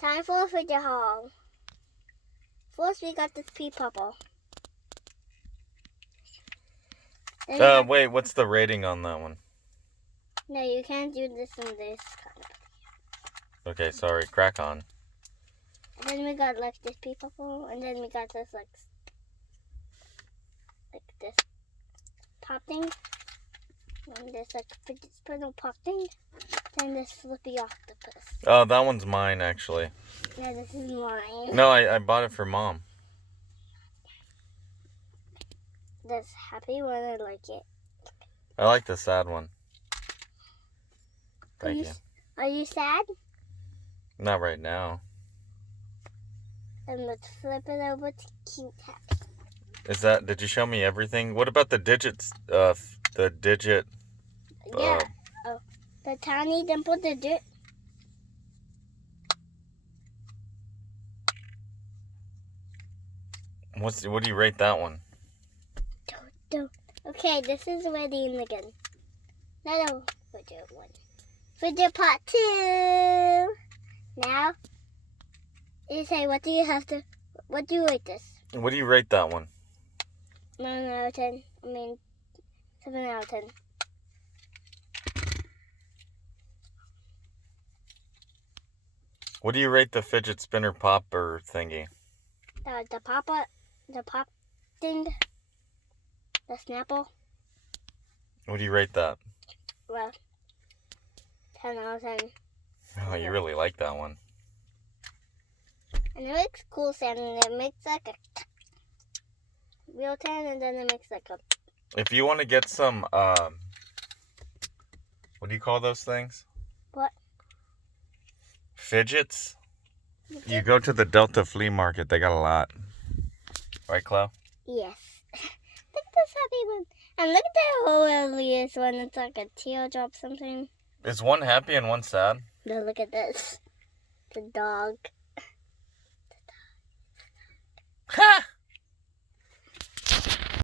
Time for a fidget haul. First, we got this pea bubble. Wait, what's the rating on that one? No, you can't do this and this kind of. Okay, sorry. Crack on. And then we got like this pea bubble, and then we got this like this pop thing, and this like fidget spinner pop thing, then this flippy octopus. Oh, that one's mine actually. Yeah, this is mine. No, I bought it for Mom. This happy one, I like it. I like the sad one. Thank you. Are you sad? Not right now. And let's flip it over to cute hat. Did you show me everything? What about the digits? The digit. Yeah. The tiny dimple digit. What do you rate that one? Okay, this is ready again. Another fidget one. Fidget part 2. Now, you say, what do you rate this? What do you rate that one? 9 out of 10. 7 out of 10. What do you rate the fidget spinner popper thingy? The pop thing, the Snapple. What do you rate that? Well, 10 out of 10. Oh, you really like that one. And it makes cool sound, and it makes like a real 10, and then it makes like a... If you want to get some, what do you call those things? What? Fidgets? You go to the Delta Flea Market. They got a lot. Right, Chloe? Yes. Look at this happy one. And look at the whole earliest one. It's like a teardrop something. Is one happy and one sad? No, look at this. The dog. Ha!